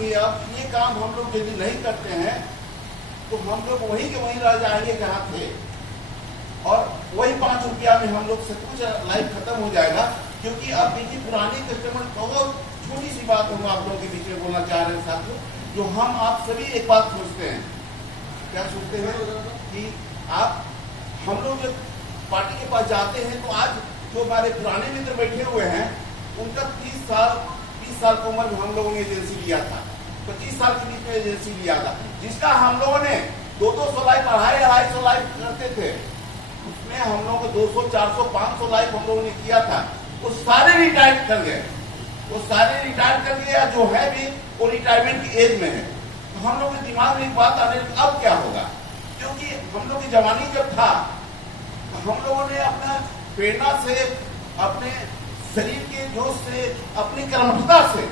नहीं है। अब ये काम हम लोग यदि नहीं करते हैं तो हम लोग वहीं के वहीं रह जाएंगे जहाँ थे, और वही 5 रुपया में हम लोग से कुछ लाइफ खत्म हो जाएगा। क्योंकि अब देखिए पुराने कस्टमर, बहुत छोटी सी बात हम आप लोगों के बीच में बोलना चाह रहे हैं साथियों, जो हम आप सभी एक बात सोचते हैं, क्या सोचते हैं कि हम लोग जब पार्टी के पास जाते हैं तो आज जो हमारे पुराने मित्र बैठे हुए हैं उनका 30 साल की उम्र में हम लोगों ने एजेंसी लिया था, 25 साल के बीच में एजेंसी लिया था, जिसका हम लोगों ने 200 लाइफ, 250 लाइफ करते थे, उसमें हम लोगों को 200, 400, 500 लाइफ हम लोगों ने किया था। वो सारे रिटायर कर गए, जो है भी वो रिटायरमेंट की एज में है। तो हम लोग के दिमाग में एक बात आने लगी, अब क्या होगा? क्योंकि हम लोग की जवानी जब था हम लोगों ने अपना प्रेरणा से, अपने शरीर के जोश से, अपनी कर्मठता से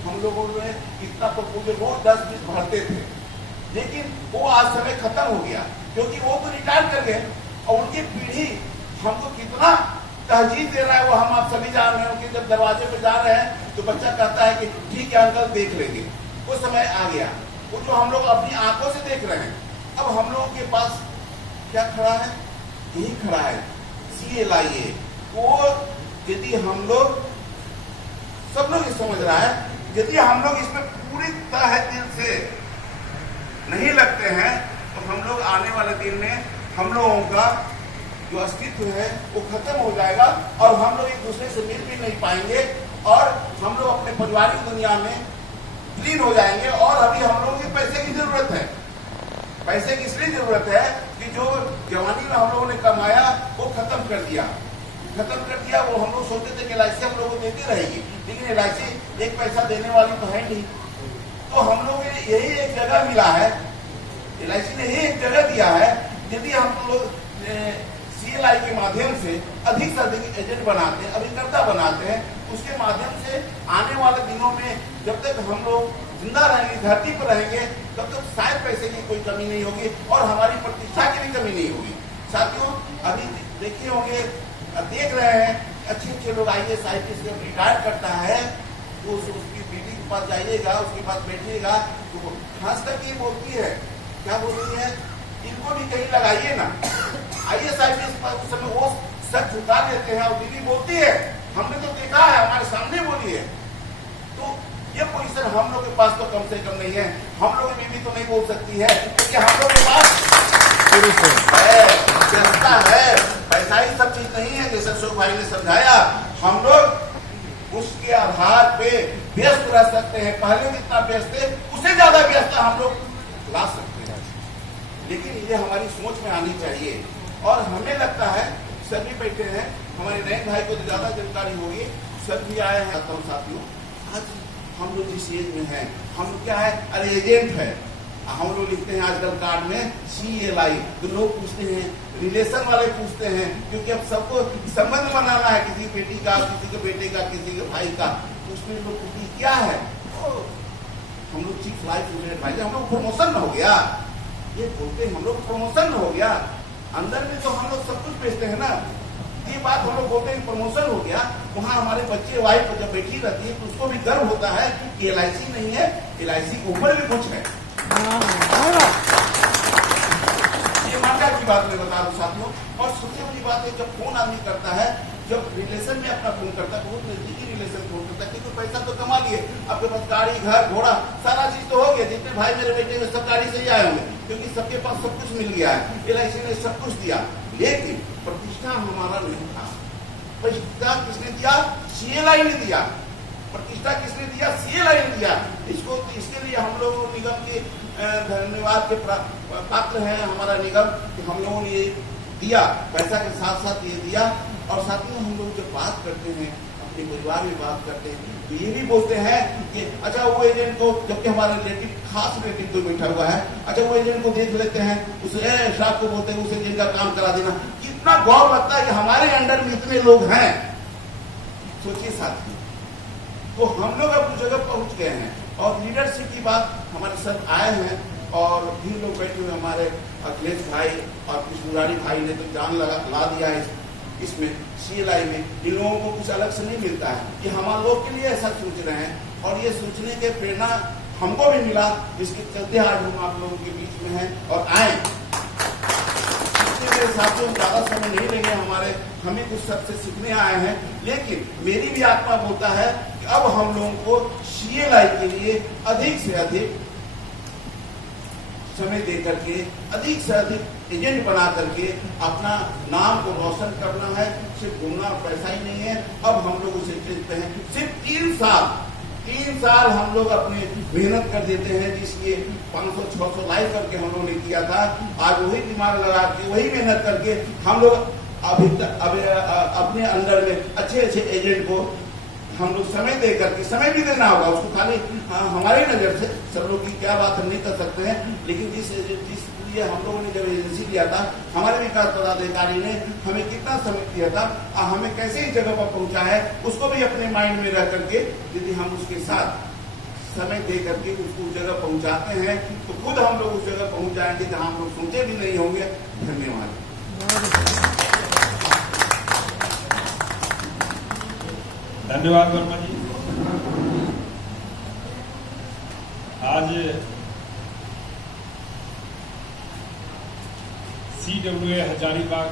हम लोगों ने इतना तो पूरे रोज 10-20 भरते थे, लेकिन वो आज समय खत्म हो गया क्योंकि वो तो रिटायर कर गए और उनकी पीढ़ी हमको कितना तहजीब दे रहा है वो हम आप सभी जान रहे हैं। उनके जब दरवाजे पे जा रहे हैं तो बच्चा कहता है कि ठीक है अंकल देख लेंगे, वो समय आ गया, वो जो हम लोग अपनी आंखों से देख रहे हैं। अब हम लोगों के पास क्या खड़ा है? यही खड़ा है CLIA। वो यदि हम लोग, सब लोग ये समझ रहा है, यदि हम लोग इसमें पूरी तरह दिल से नहीं लगते हैं तो हम लोग आने वाले दिन में हम लोगों का जो अस्तित्व है वो खत्म हो जाएगा और हम लोग एक दूसरे से मिल भी नहीं पाएंगे और हम लोग अपने पारिवारिक दुनिया में लीन हो जाएंगे। और अभी हम लोगों को पैसे की जरूरत है। पैसे की इसलिए जरूरत है कि जो जवानी में हम लोगों ने कमाया वो खत्म कर दिया। वो हम लोग सोचते थे कि LIC हम लोगों को देती रहेगी, लेकिन LIC एक पैसा देने वाली तो है नहीं। तो हम लोग यही एक जगह मिला है, LIC ने यही एक जगह दिया है। यदि हम लोग CLI के माध्यम से अधिक से अधिक एजेंट बनाते हैं, अभिकर्ता बनाते हैं, उसके माध्यम से आने वाले दिनों में जब तक हम लोग जिंदा रहेंगे, धरती पर रहेंगे, तब तक शायद पैसे की कोई कमी नहीं होगी और हमारी प्रतिष्ठा की भी कमी नहीं होगी। साथियों, अभी देखे होंगे, देख रहे हैं, अच्छे लोग IAS IPS जब रिटायर करता है तो उसकी बेटी के पास जाइएगा, उसके पास बैठिएगा तो खास करके बोलती है, क्या बोलती है, इनको भी कहीं लगाइए ना। IAS IPS उस समय वो सच झुका देते हैं और दीदी बोलती है, हमने तो देखा है, हमारे सामने बोली है। तो ये पोजीशन हम लोग के पास तो कम से कम नहीं है। हम लोग बीवी तो नहीं बोल सकती है क्योंकि हम लोग के पास व्यवस्था है, पैसा ही सब चीज नहीं है। जैसे अशोक भाई ने समझाया, हम लोग उसके आधार पे व्यस्त रह सकते हैं। पहले जितना व्यस्त थे उससे ज्यादा व्यस्तता हम लोग ला सकते हैं, लेकिन ये हमारी सोच में आनी चाहिए। और हमें लगता है सभी बैठे हैं, हमारे नए भाई को तो ज्यादा जानकारी होगी, सभी आए हैं। साथियों, आज हम लोग जिस एज में हैं, हम क्या है, अरे एजेंट है, हम लोग लिखते हैं आजकल कार्ड में CLI, तो लोग पूछते हैं, रिलेशन वाले पूछते हैं, क्योंकि अब सबको संबंध बनाना है, किसी बेटी का, किसी के बेटे का, किसी के भाई का। उसमें लोग पूछते क्या है, हम लोग चीफ लाइफ भाई, हम लोग प्रमोशन हो गया, ये बोलते हैं हम लोग प्रमोशन हो गया। अंदर में तो हम लोग सब कुछ बेचते हैं ना, ये बात हम लोग बोलते हैं प्रमोशन हो गया। वहाँ हमारे बच्चे वाइफ जब बैठी रहती है तो उसको भी गर्व होता है कि LIC नहीं है, LIC के ऊपर भी कुछ है। ये मान्यता की बात मैं बता रहा हूँ साथियों। और सबसे बड़ी बात है, जब फोन आदमी करता है, जब रिलेशन में अपना फोन करता है, बहुत नजदीकी रिलेशन फोन करता है, क्योंकि पैसा तो कमा लिए, आपके पास गाड़ी, घर, घोड़ा, सारा चीज तो हो गया। जितने भाई मेरे बेटे में सब गाड़ी से ही आए होंगे, क्योंकि सबके पास सब कुछ मिल गया है, LIC ने सब कुछ दिया। लेकिन प्रतिष्ठा हमारा नहीं था। प्रतिष्ठा किसने दिया? CLI ने दिया। प्रतिष्ठा किसने दिया? CLI ने दिया। इसके लिए हम लोग निगम के धन्यवाद के पात्र हैं, हमारा निगम, कि हम लोगों ने ये दिया, पैसा के साथ साथ ये दिया। और साथ में हम लोग जब बात करते हैं, अपने परिवार में बात करते हैं, तो ये भी बोलते हैं कि अच्छा वो एजेंट को, जबकि हमारा रिलेटिव, खास रिलेटिव तो बैठा हुआ है, अच्छा वो एजेंट को देख लेते हैं, उसे साहब को बोलते हैं उस एजेंट का काम करा देना। कितना गौरव लगता है कि हमारे अंडर में इतने लोग हैं। सोचिए साथी, तो हम लोग अब उस जगह पहुंच गए हैं। और लीडरशिप की बात, हमारे सर आए हैं और भी लोग बैठे हुए, हमारे अखिलेश भाई और कृष्ण भाई ने तो जान ला दिया है इसमें CLI में। इन लोगों को कुछ अलग से नहीं मिलता है, कि हमारे लोग के लिए ऐसा सोच रहे हैं। और ये सोचने के प्रेरणा हमको भी मिला, इसके चलते आज हम आप लोगों के बीच में हैं और आए। मेरे साथियों ज्यादा समय नहीं लेंगे हमारे, हमें कुछ सबसे सीखने आए हैं, लेकिन मेरी भी आत्मा बोलता है कि अब हम लोगों को CLI के लिए अधिक से अधिक समय दे करके, अधिक से अधिक एजेंट बना करके अपना नाम को रोशन करना है। सिर्फ घूमना पैसा ही नहीं है। अब हम लोग उसे कहते हैं सिर्फ 3 साल हम लोग अपनी मेहनत कर देते हैं, जिसके 500-600 लाइव करके हम लोग ने किया था। आज वही दिमाग लगा के, वही मेहनत करके हम लोग अभी अपने अंदर में अच्छे एजेंट को हम लोग समय दे करके, समय भी देना होगा उसको, खाली हमारी नजर से सब लोग की क्या बात हम नहीं कर सकते हैं, लेकिन जिस लिए हम लोगों ने जब एजेंसी लिया था, हमारे विकास पदाधिकारी ने हमें कितना समय दिया था, हमें कैसे इस जगह पर पहुंचा है, उसको भी अपने माइंड में रह करके यदि हम उसके साथ समय दे करके उसको उस जगह पहुंचाते हैं तो खुद हम लोग उस जगह पहुंच जाएंगे जहां हम लोग सोचे भी नहीं होंगे। धन्यवाद। धन्यवाद वर्मा जी। आज CWA Hazaribagh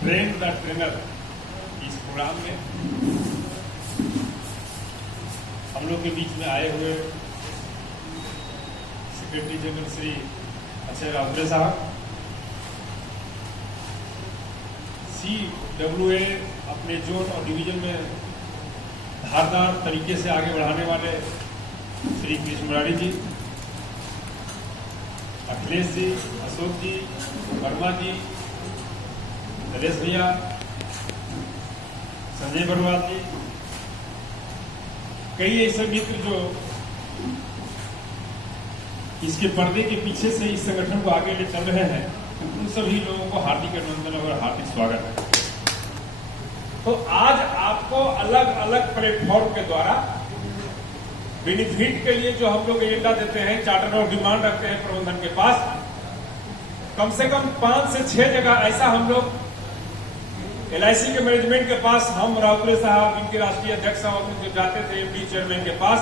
train the trainer इस प्रोग्राम में हम लोग के बीच में आए हुए सेक्रेटरी जनरल श्री अक्षय राउतरे साहब, CWA अपने जोन और डिवीजन में धारदार तरीके से आगे बढ़ाने वाले श्री कृष्ण मुरारी जी, अखिलेश जी, अशोक जी, वर्मा जी, नरेश भैया, संजय बरवाल जी, कई ऐसे मित्र जो इसके पर्दे के पीछे से इस संगठन को आगे ले चल रहे हैं, उन सभी लोगों को हार्दिक अभिनंदन और हार्दिक स्वागत है। तो आज आपको अलग अलग प्लेटफॉर्म के द्वारा बेनिफिट के लिए जो हम लोग एजेंडा देते हैं, चार्टर ऑफ डिमांड रखते हैं प्रबंधन के पास, कम से कम 5 से 6 जगह ऐसा हम लोग LIC के मैनेजमेंट के पास, हम राउतरे साहब, इनके राष्ट्रीय अध्यक्ष साहब जो जाते थे MD चेयरमैन के पास,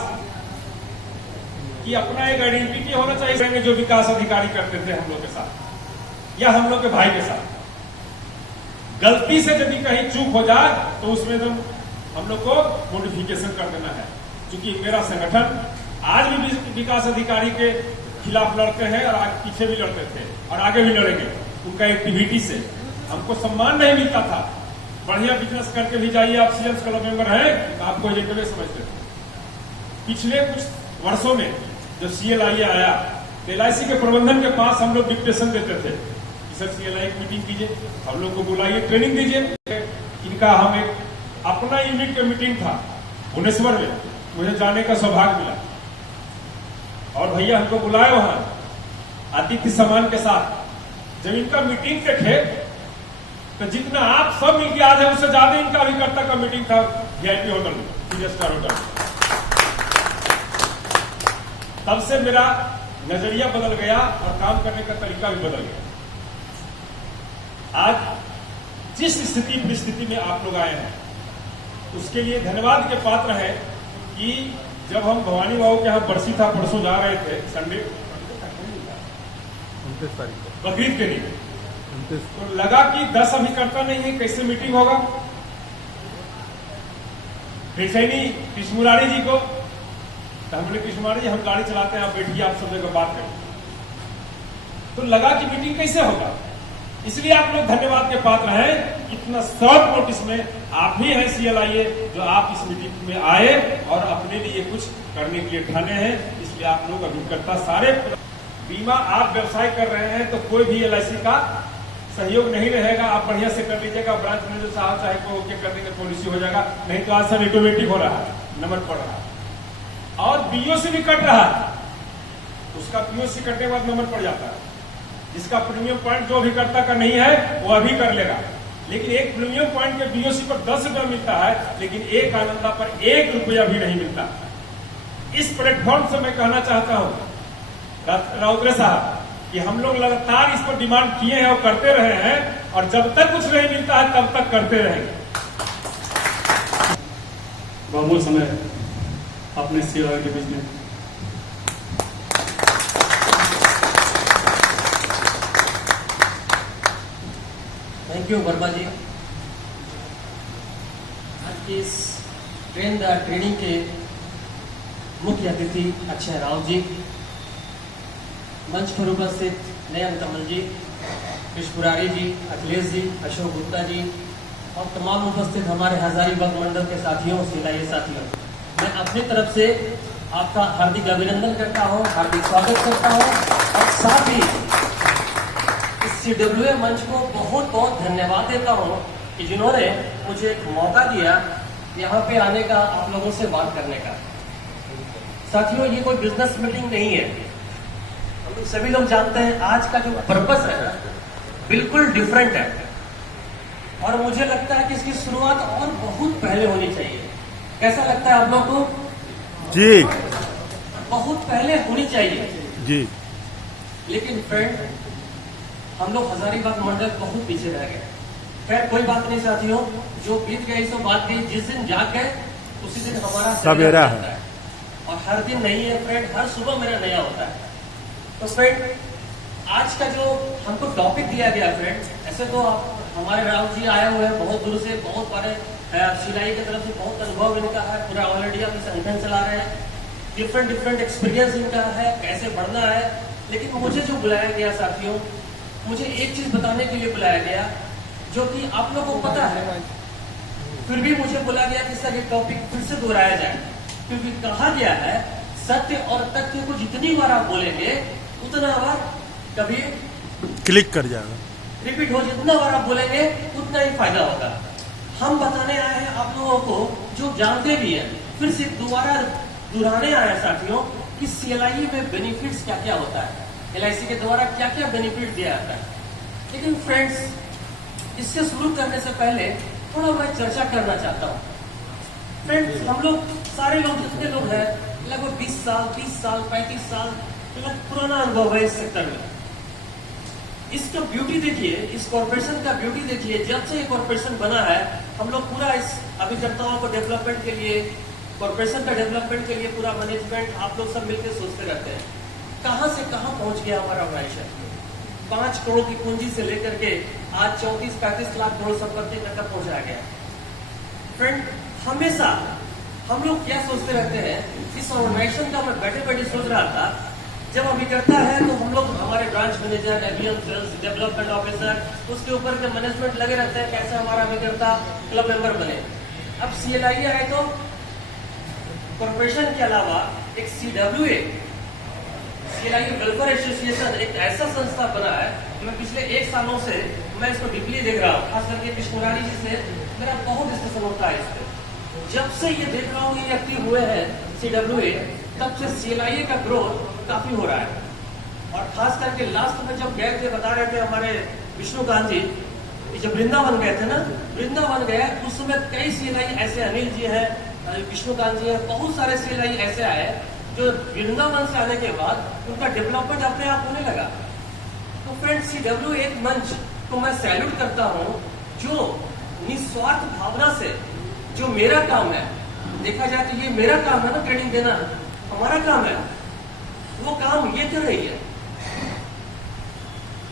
कि अपना एक आइडेंटिटी होना चाहिए जो विकास अधिकारी करते थे हम लोग के साथ या हम लोग के भाई के साथ। गलती से यदि कहीं चूक हो जाए तो उसमें हम लोग को मॉडिफिकेशन कर देना है। क्योंकि मेरा संगठन आज भी विकास अधिकारी के खिलाफ लड़ते हैं और आगे पीछे भी लड़ते थे और आगे भी लड़ेंगे। उनका एक्टिविटी से हमको सम्मान नहीं मिलता था। बढ़िया बिजनेस करके भी जाइए, आप सीएम्स क्लब मेंबर हैं तो आपको एजेंट में समझते थे। पिछले कुछ वर्षों में जब CLI आया तो LIC के प्रबंधन के पास हम लोग डिक्टेशन देते थे कि सर CLI की मीटिंग कीजिए, हम लोग को बुलाइए, ट्रेनिंग दीजिए। इनका हम एक अपना यूनिट का मीटिंग था भुवनेश्वर में, मुझे जाने का सौभाग्य मिला और भैया हमको बुलाए वहां आतिथ्य सम्मान के साथ। जब इनका मीटिंग देखे तो जितना आप सब मिलकर आज है उससे ज्यादा इनका अभिकर्ता का मीटिंग था VIP होटल में, 3 स्टार होटल। तब से मेरा नजरिया बदल गया और काम करने का तरीका भी बदल गया। आज जिस स्थिति परिस्थिति में आप लोग आए हैं उसके लिए धन्यवाद के पात्र है कि जब हम भवानी बाबू के यहाँ बरसी था, परसों जा रहे थे संडे 29 तारीख को बकरीद के लिए, तो लगा कि 10 अभिकर्ता नहीं है, कैसे मीटिंग होगा। बेचैनी कृष्ण मुरारी जी को, तो हमने कृष्ण मुरारी जी हम गाड़ी चलाते हैं, आप बैठिए, आप सब जगह बात करें। तो लगा कि मीटिंग कैसे होगा। इसलिए आप लोग धन्यवाद के पात्र हैं। इतना शॉर्ट नोटिस में आप ही हैं CLI जो आप इस मीटिंग में आए और अपने लिए कुछ करने के लिए ठाने हैं। इसलिए आप लोग अभिकर्ता सारे बीमा आप व्यवसाय कर रहे हैं तो कोई भी LIC का सहयोग नहीं रहेगा। आप बढ़िया से कर लीजिएगा, ब्रांच मैनेजर साहब चाहे को ओके कर देंगे, पॉलिसी हो जाएगा। नहीं तो आज सर ऑटोमेटिक हो रहा है, नंबर पड़ रहा है और BOC भी कट रहा है, उसका POC कटने के बाद नंबर पड़ जाता है। जिसका प्रीमियम पॉइंट जो अभिकर्ता का नहीं है वो अभी कर लेगा, लेकिन एक प्रीमियम पॉइंट के BOC पर 10 रुपया मिलता है, लेकिन एक आनंदा पर 1 रुपया भी नहीं मिलता। इस प्लेटफॉर्म से मैं कहना चाहता हूं राउतरे साहब कि हम लोग लगातार इस पर डिमांड किए हैं और करते रहे हैं और जब तक कुछ नहीं मिलता है तब तक करते रहेंगे। बहुमूल्य समय अपने सेवा के बीच में। थैंक यू वर्मा जी। आज की इस ट्रेनिंग के मुख्य अतिथि अक्षय राव जी, मंच पर उपस्थित नयन कमल जी, विश्वपुरारी जी, अखिलेश जी, अशोक गुप्ता जी और तमाम उपस्थित हमारे हजारीबाग मंडल के साथियों, सिलाई साथियों, मैं अपनी तरफ से आपका हार्दिक अभिनंदन करता हूं, हार्दिक स्वागत करता हूं और साथ ही इस CWA मंच को बहुत बहुत धन्यवाद देता हूं कि जिन्होंने मुझे एक मौका दिया यहाँ पे आने का, आप लोगों से बात करने का। साथियों, ये कोई बिजनेस मीटिंग नहीं है। हम लोग सभी लोग जानते हैं आज का जो पर्पस है बिल्कुल डिफरेंट है और मुझे लगता है कि इसकी शुरुआत और बहुत पहले होनी चाहिए। कैसा लगता है आप लोग को? जी, बहुत पहले होनी चाहिए जी। लेकिन फ्रेंड, हम लोग हजारीबाग मंडल बहुत पीछे रह गए। खैर कोई बात नहीं साथियों, जो बीत गई सो बात गई। जिस दिन जाग गए उसी दिन हमारा सवेरा है और हर दिन नहीं है फ्रेंड, हर सुबह मेरा नया होता है। तो फ्रेंड, आज का जो हमको टॉपिक दिया गया फ्रेंड, ऐसे तो आप हमारे राव जी आए हुए हैं बहुत दूर से, बहुत सारे सिलाई की तरफ से बहुत अनुभव इनका है, पूरा ऑल इंडिया में संगठन चला रहे हैं, डिफरेंट एक्सपीरियंस इनका है, कैसे बढ़ना है। लेकिन मुझे जो बुलाया गया साथियों, मुझे एक चीज बताने के लिए बुलाया गया जो कि आप लोगों को पता है, फिर भी मुझे बोला गया कि सर ये टॉपिक फिर से दोहराया जाए, क्योंकि कहा गया है सत्य और तथ्य को जितनी बार आप बोलेंगे उतना बार कभी क्लिक कर जाएगा, रिपीट हो, जितना बार आप बोलेंगे उतना ही फायदा होगा। हम बताने आए हैं आप लोगों को जो जानते भी हैं, फिर से दोबारा दोहराने आए हैं साथियों कि CLI में बेनिफिट्स क्या क्या होता है, LIC के द्वारा क्या क्या बेनिफिट दिया जाता है। लेकिन फ्रेंड्स, इससे शुरू करने से पहले थोड़ा मैं चर्चा करना चाहता हूँ। फ्रेंड्स, हम लोग सारे लोग जितने लोग हैं लगभग 20 साल, 30 साल, 35 साल पुराना अनुभव है इस सेक्टर में। इसका ब्यूटी देखिए, इस कॉर्पोरेशन का ब्यूटी देखिए। जब से ये कॉर्पोरेशन बना है, हम लोग पूरा इस अभिकर्ताओं को डेवलपमेंट के लिए, कॉर्पोरेशन का डेवलपमेंट के लिए पूरा मैनेजमेंट आप लोग सब मिलकर सोचते रहते हैं कहां से कहां पहुंच गया हमारा ऑर्गेनाइजेशन। 5 करोड़ की पूंजी से लेकर के आज 34-35 लाख करोड़ संपत्ति तक पहुंचाया गया। फ्रेंड, हमेशा हम लोग क्या सोचते रहते हैं, इस ऑर्गेनाइजेशन का मैं बैठे बैठे सोच रहा था, जब अभिकर्ता है तो हम लोग हमारे branch manager, ABM sales, development officer, उसके ऊपर के मैनेजमेंट लगे रहते हैं कैसे हमारा अभिकर्ता क्लब मेंबर बने। अब CLI आए तो कॉर्पोरेशन के अलावा एक CWA, CLI वेलफेयर एसोसिएशन, एक ऐसा संस्था बना है। मैं पिछले 1 सालों से मैं इसको डीपली देख रहा हूँ, खास करके विष्णुरारी जी से मेरा बहुत डिस्कशन होता है इस पे। जब से ये देख रहा हूँ ये एक्टिव हुए हैं CWA, तब से CLI का ग्रोथ काफी हो रहा है। और खास करके लास्ट में जब गए थे, बता रहे थे हमारे विष्णुकांत जी, जब वृंदावन गए थे ना, वृंदावन गए उस समय कई CLI ऐसे, अनिल जी है, विष्णुकांत जी है, बहुत सारे CLI ऐसे आए जो वृंदावन से आने के बाद उनका डेवलपमेंट अपने आप होने लगा। तो फ्रेंड्स, CWA एक मंच को मैं सैल्यूट करता हूँ जो निस्वार्थ भावना से, जो मेरा काम है, देखा जाए तो ये मेरा काम है ना, ट्रेनिंग देना हमारा काम है, वो काम ये कर रही है।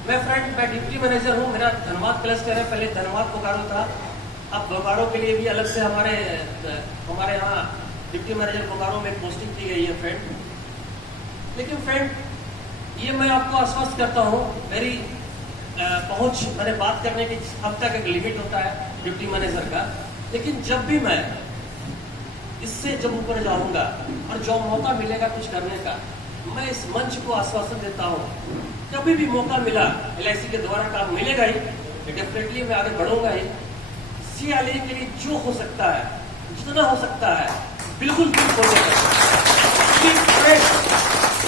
मैं डिप्टी मैनेजर हूँ, मेरा धनबाद क्लस्टर है, पहले धनबाद बोकारो था, अब बोकारो के लिए भी अलग से हमारे यहाँ डिप्टी मैनेजर बोकारो में पोस्टिंग की गई है फ्रेंड। लेकिन फ्रेंड, ये मैं आपको आश्वस्त करता हूँ, मेरी पहुंच, मैंने बात करने की अब तक एक लिमिट होता है डिप्टी मैनेजर का, लेकिन जब भी मैं इससे जब ऊपर जाऊंगा और जो मौका मिलेगा कुछ करने का, मैं इस मंच को आश्वासन देता हूँ, कभी भी मौका मिला LIC के द्वारा काम मिलेगा ही, डेफिनेटली मैं आगे बढ़ूंगा ही। CLI के लिए जो हो सकता है, जितना हो सकता है, बिल्कुल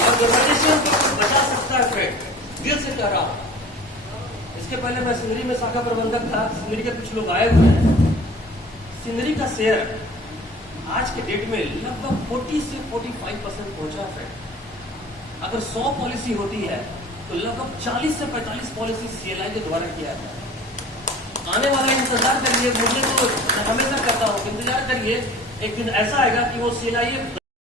ऑर्गेनाइजेशन को बचा सकता है फ्रेंड, दिल से कह रहा हूँ। इसके पहले मैं सिंदरी में शाखा प्रबंधक था, सिंदरी के कुछ लोग आए हुए हैं। सिंदरी का शेयर आज के डेट में लगभग 40 से 45% पहुंचा है। अगर 100 पॉलिसी होती है तो लगभग 40 से 45 पॉलिसी CLI के द्वारा किया जाता है। आने वाला इंतजार करिए, मुझे तो हमेशा कहता हूँ इंतजार करिए, एक दिन ऐसा आएगा कि वो CLIA